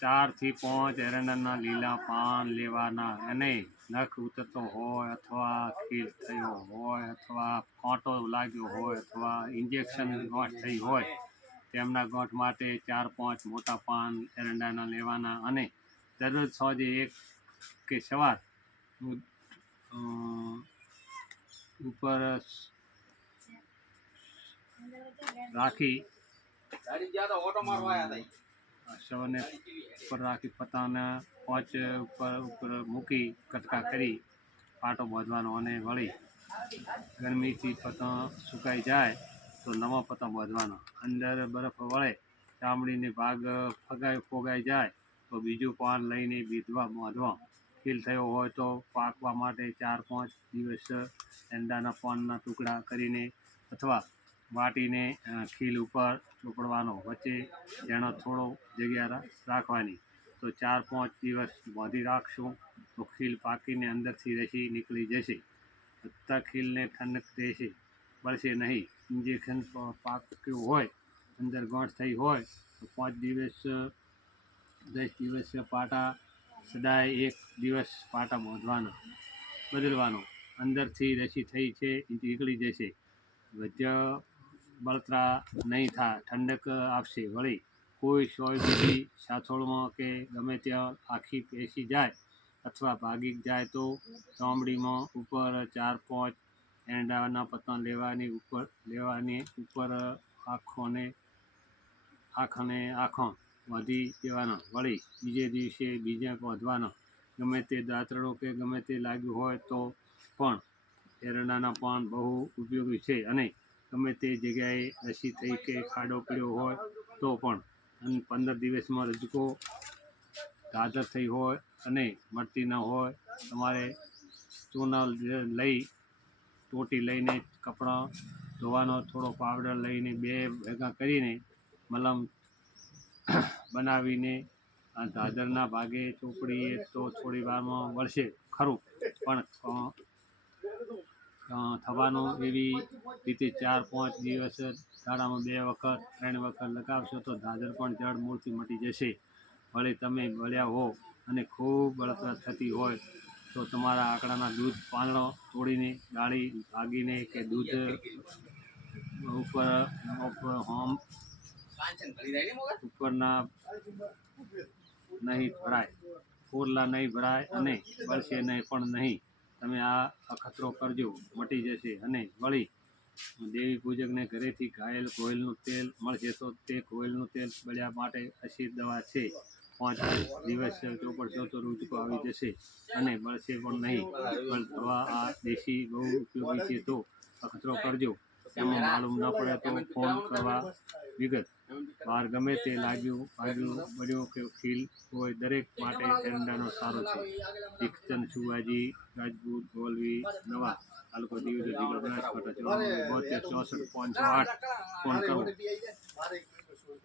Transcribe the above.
4 થી 5 એરંડાના લીલા પાન લેવાના અને નખ ઉતરતો હોય અથવા ખીલ થયો હોય અથવા કાંટો લાગ્યો હોય અથવા ઇન્જેક્શન ગાંઠ થઈ હોય તેમના ગાંઠ માટે 4-5 મોટા પાન એરંડાના લેવાના અને દરરોજ સાંજે એક કે સવાર ઉપર રાખી સવારને ઉપર રાખી પતાના 5 ઉપર મૂકી કટકા કરી પાટો બાંધવાનો અને વળી ગરમીથી પતંગ સુકાઈ જાય તો નવા પતંગ બાંધવાનો. અંદર બરફ વળે ચામડીને ભાગ ફોગાઈ જાય તો બીજું પાન લઈને બાંધવા. ખીલ થયો હોય તો પાકવા માટે 4-5 દિવસ એરંડાના પાનના ટુકડા કરીને અથવા વાટીને ખીલ ઉપર ચોપડવાનો. વચ્ચે તેનો થોડો જગ્યા રાખવાની. તો 4-5 દિવસ બાંધી રાખશું તો ખીલ પાકીને અંદરથી રસી નીકળી જશે. છતાં ખીલને ઠંડક રહેશે, બળશે નહીં. ઇન્જેક્શન પાક્યું હોય, અંદર ગાંઠ થઈ હોય તો 5 દિવસ 10 દિવસ પાટા સદાય 1 દિવસ પાટા બદલવાનો. અંદરથી રસી થઈ છે નીકળી જશે. વજ્ય બળતરા નહીં થાય, ઠંડક આપશે. વળી કોઈ સોય બીજી સાથોળમાં કે ગમે ત્યાં આખી પેસી જાય અથવા ભાગી જાય તો ચામડીમાં ઉપર 4-5 એરંડાના પતંગ લેવાની ઉપર આંખો બાંધી દેવાના. વળી બીજે દિવસે બીજા બાંધવાના. ગમે તે દાંતરડો કે ગમે તે લાગ્યું હોય તો પણ એરંડાના પાન બહુ ઉપયોગી છે અને ગમે તે જગ્યાએ રસી થઈ કે ખાડો પડ્યો હોય તો પણ. અને 15 દિવસમાં રજકો ગાજર થઈ હોય અને મળતી ન હોય તમારે ચૂના ટોટી લઈને કપડાં ધોવાનો, થોડો પાવડર લઈને 2 ભેગા કરીને મલમ બનાવીને ગાજરના ભાગે ચોપડીએ તો થોડી વારમાં વળશે ખરું. પણ થવાનું એવી રીતે 4-5 દિવસ દાડામાં 2 વખત 3 વખત લગાવશો તો ગાજર પણ જડ મૂળથી મટી જશે. વળી તમે બળ્યા હો અને ખૂબ બળતરા થતી હોય તો તમારા આકડાના દૂધ પાંદડો તોડીને ગાળી ભાગીને કે દૂધ ઉપરના નહીં ભરાય, ફોરલા નહીં ભરાય અને બળશે પણ નહીં. તમે આ અખતરો કરજો, મટી જશે. અને વળી દેવી પૂજકને ઘરેથી ઘાયલ ઘોયલનું તેલ મળશે તો તે ઘોયલનું તેલ બળ્યા માટે અસીર દવા છે. 5 દિવસ ચોપડશો તો રૂચકો આવી જશે અને બળશે પણ નહીં. પણ દવા આ દેશી બહુ ઉપયોગી છે, તો અખતરો કરજો. એમાં માલુમ ન પડે તો ફોન કરવા. વિગત: બહાર ગમે તે લાગ્યું બળ્યો કે ખીલ હોય દરેક માટે એરંડાનો સારો છે. દીક્ષચંદ સુવાજી, રાજપૂત, મોલવી, નવા, તાલુકો દીવ, જિલ્લો બનાસકાંઠા. 74 64 508 ફોન કરો.